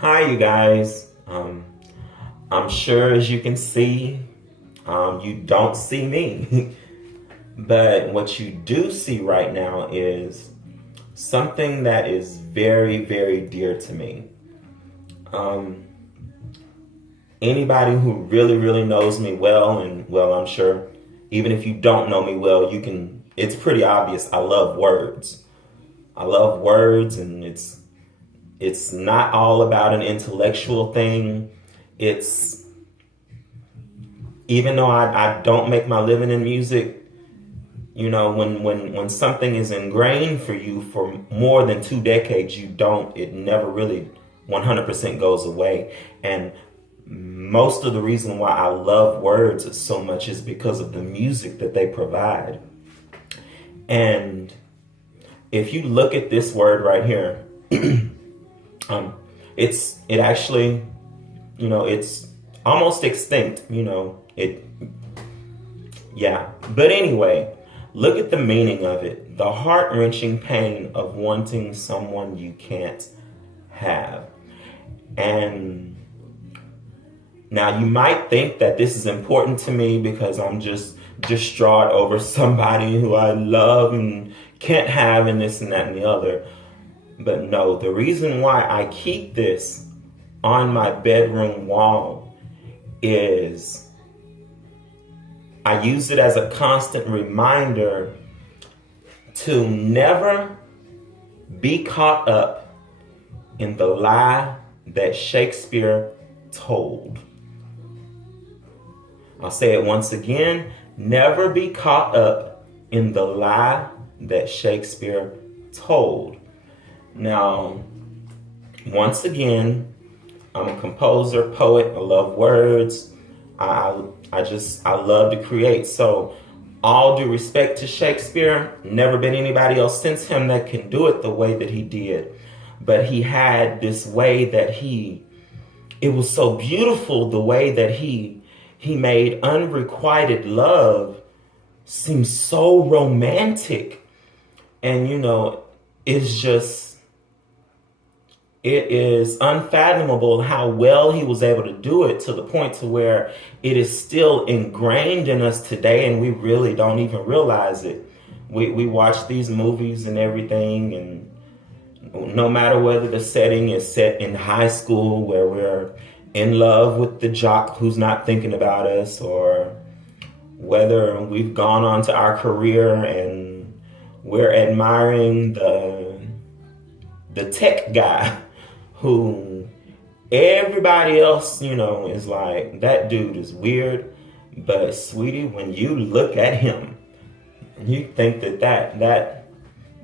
Hi, you guys. I'm sure as you can see, you don't see me. But what you do see right now is something that is very, very dear to me. Um, Anybody who really, really knows me well, and well, I'm sure even if you don't know me well, it's pretty obvious I love words. I love words, and it's not all about an intellectual thing. It's even though I don't make my living in music, when something is ingrained for you for more than 2 decades, it never really 100% goes away. And most of the reason why I love words so much is because of the music that they provide. And if you look at this word right here, um, it actually, it's almost extinct. Yeah. But anyway, look at the meaning of it: the heart-wrenching pain of wanting someone you can't have. And now you might think that this is important to me because I'm just distraught over somebody who I love and can't have, and this and that and the other. But no, the reason why I keep this on my bedroom wall is I use it as a constant reminder to never be caught up in the lie that Shakespeare told. I'll say it once again: never be caught up in the lie that Shakespeare told. Now, once again, I'm a composer, poet. I love words. I love to create. So, all due respect to Shakespeare, never been anybody else since him that can do it the way that he did. But he had this way that it was so beautiful the way that he made unrequited love seem so romantic. And it is unfathomable how well he was able to do it, to the point to where it is still ingrained in us today, and we really don't even realize it. We watch these movies and everything, and no matter whether the setting is set in high school where we're in love with the jock who's not thinking about us, or whether we've gone on to our career and we're admiring the tech guy who everybody else, is like, that dude is weird. But sweetie, when you look at him, you think that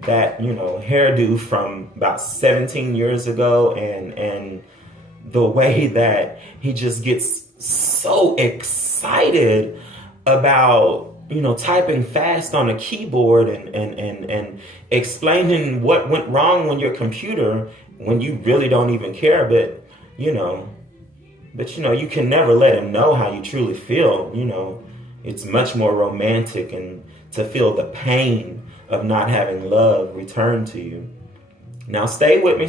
hairdo from about 17 years ago, and the way that he just gets so excited about typing fast on a keyboard and explaining what went wrong on your computer when you really don't even care. But you can never let him know how you truly feel. It's much more romantic, and to feel the pain of not having love returned to you. Now stay with me.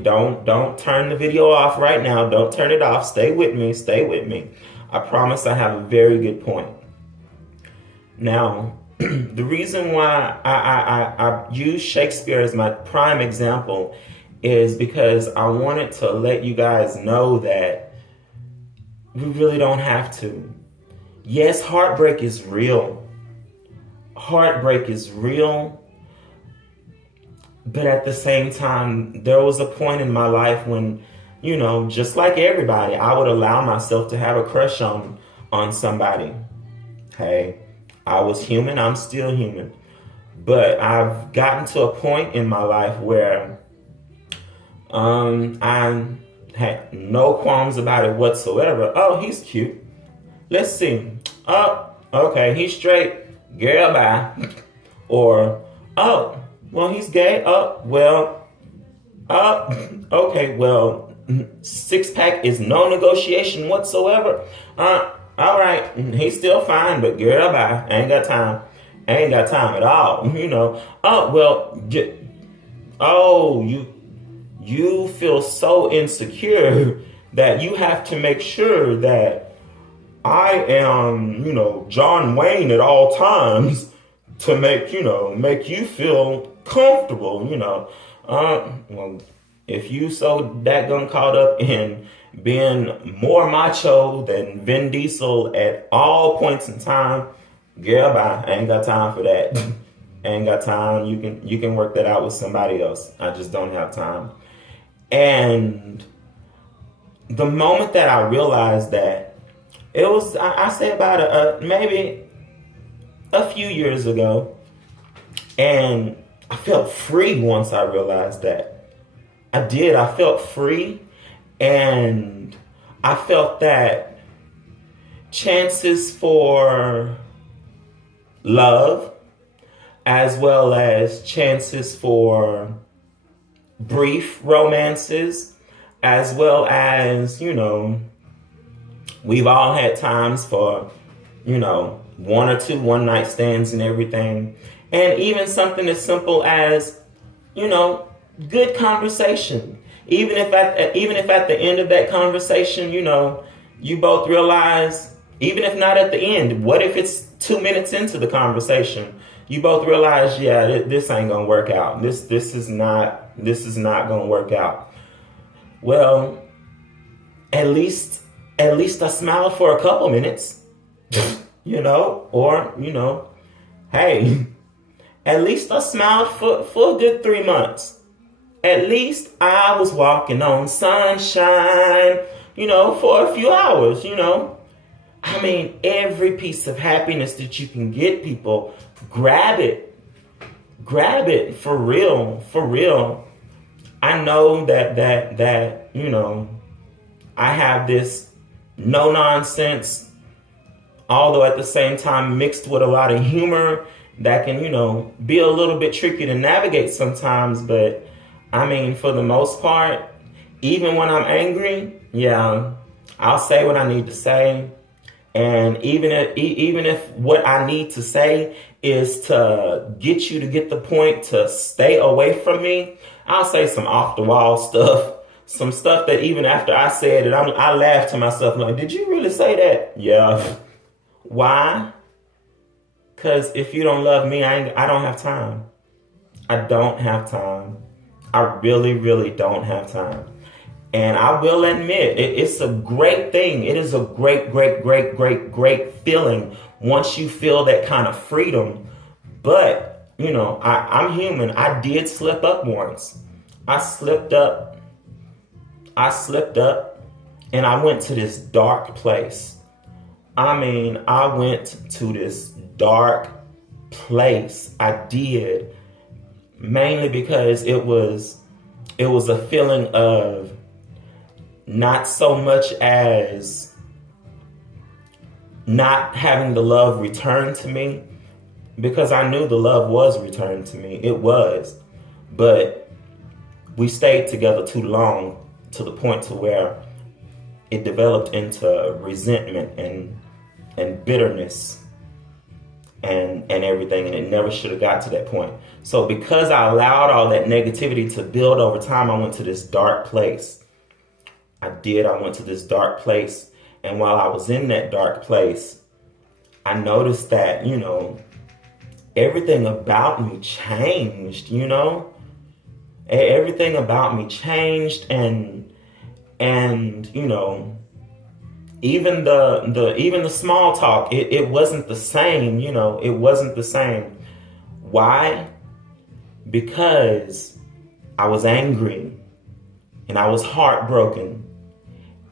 Don't turn the video off right now. Don't turn it off. Stay with me. I promise I have a very good point. Now, the reason why I use Shakespeare as my prime example is because I wanted to let you guys know that we really don't have to. Yes, heartbreak is real. But at the same time, there was a point in my life when, just like everybody, I would allow myself to have a crush on somebody. Hey, I was human. I'm still human. But I've gotten to a point in my life where I had no qualms about it whatsoever. Oh, he's cute. Let's see. Oh, okay, he's straight. Girl, bye. Or, oh, well, he's gay. Oh, well, okay, well, six-pack is no negotiation whatsoever. All right, he's still fine, but girl, bye. I ain't got time. I ain't got time at all. Oh, well, you feel so insecure that you have to make sure that I am, John Wayne at all times to make you feel comfortable, Well, if you so daggone caught up in being more macho than Vin Diesel at all points in time, yeah, bye. I ain't got time for that. I ain't got time. You can work that out with somebody else. I just don't have time. And the moment that I realized that, it was, I say about maybe a few years ago, and I felt free once I realized that. I did. I felt free, and I felt that chances for love, as well as chances for brief romances, as well as, we've all had times for, one or two one night stands and everything. And even something as simple as, good conversation. Even if at the end of that conversation, you both realize, even if not at the end, what if it's 2 minutes into the conversation, you both realize, yeah, this ain't gonna work out. This is not gonna work out. Well, at least I smiled for a couple minutes, or hey, at least I smiled for a good 3 months. At least I was walking on sunshine, for a few hours, I mean, every piece of happiness that you can get, people, grab it. Grab it, for real, for real. I know that I have this no nonsense, although at the same time mixed with a lot of humor that can, be a little bit tricky to navigate sometimes. But I mean, for the most part, even when I'm angry, yeah, I'll say what I need to say. And even if what I need to say is to get you to get the point to stay away from me, I'll say some off the wall stuff, some stuff that even after I said it, I laugh to myself like, did you really say that? Yeah. Why? Because if you don't love me, I don't have time. I don't have time. I really, really don't have time. And I will admit, it's a great thing. It is a great, great, great, great, great feeling once you feel that kind of freedom. But, I'm human. I did slip up once. I slipped up, and I went to this dark place. I mean, I went to this dark place. I did. Mainly because it was a feeling of not so much as not having the love returned to me, because I knew the love was returned to me. It was. But we stayed together too long, to the point to where it developed into resentment and bitterness and everything, and it never should have got to that point. So because I allowed all that negativity to build over time, I went to this dark place. I went to this dark place. And while I was in that dark place, I noticed that, everything about me changed, Everything about me changed, and even the small talk, it wasn't the same, it wasn't the same. Why? Because I was angry and I was heartbroken.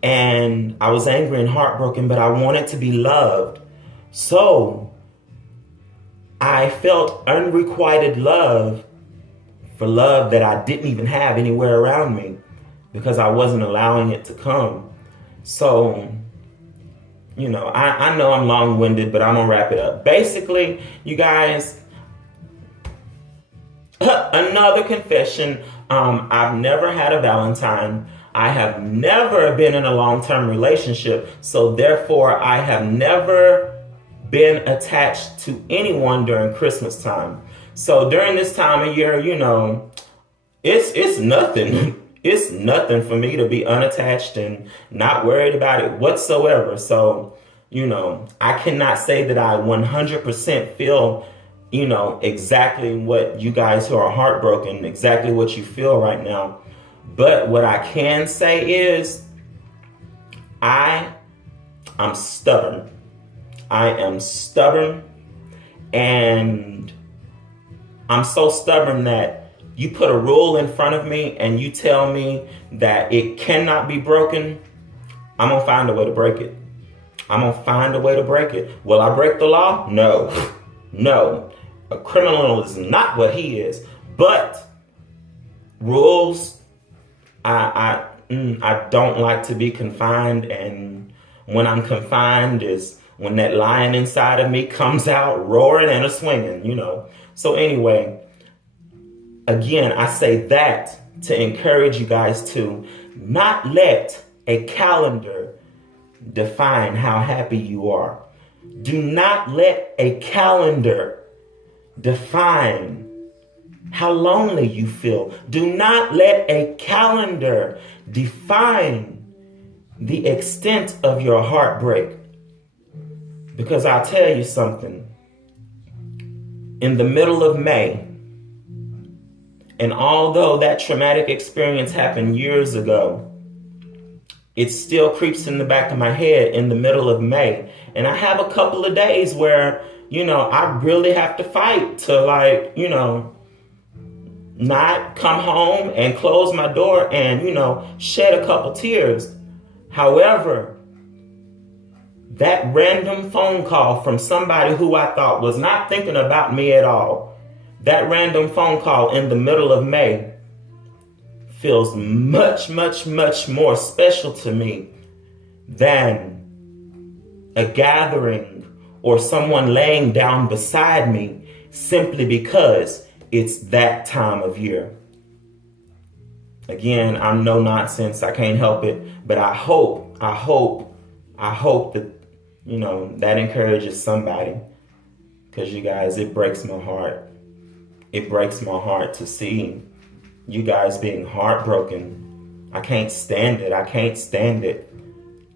And I was angry and heartbroken, but I wanted to be loved. So I felt unrequited love for love that I didn't even have anywhere around me, because I wasn't allowing it to come. So, I know I'm long-winded, but I'm going to wrap it up. Basically, you guys, another confession. I've never had a Valentine. I have never been in a long-term relationship, so therefore I have never been attached to anyone during Christmas time. So during this time of year, it's nothing. It's nothing for me to be unattached and not worried about it whatsoever. So, I cannot say that I 100% feel, exactly what you guys who are heartbroken, exactly what you feel right now. But what I can say is I'm stubborn. I am stubborn, and I'm so stubborn that you put a rule in front of me and you tell me that it cannot be broken, I'm going to find a way to break it. I'm going to find a way to break it. Will I break the law? No. No. A criminal is not what he is. But rules, I don't like to be confined, and when I'm confined is when that lion inside of me comes out roaring and a swinging. So anyway, again, I say that to encourage you guys to not let a calendar define how happy you are. Do not let a calendar define how lonely you feel. Do not let a calendar define the extent of your heartbreak. Because I'll tell you something. In the middle of May, and although that traumatic experience happened years ago, it still creeps in the back of my head in the middle of May. And I have a couple of days where, I really have to fight to not come home and close my door and, shed a couple tears. However, that random phone call from somebody who I thought was not thinking about me at all, that random phone call in the middle of May feels much, much, much more special to me than a gathering or someone laying down beside me simply because it's that time of year. Again, I'm no nonsense. I can't help it. But I hope that, that encourages somebody. Because you guys, it breaks my heart. It breaks my heart to see you guys being heartbroken. I can't stand it. I can't stand it.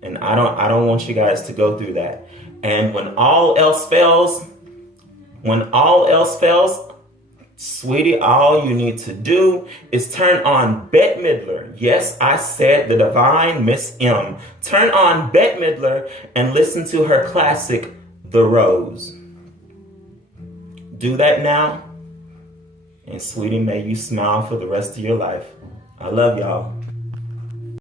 And I don't want you guys to go through that. And when all else fails, sweetie, all you need to do is turn on Bette Midler. Yes, I said the divine Miss M. Turn on Bette Midler and listen to her classic, The Rose. Do that now. And sweetie, may you smile for the rest of your life. I love y'all.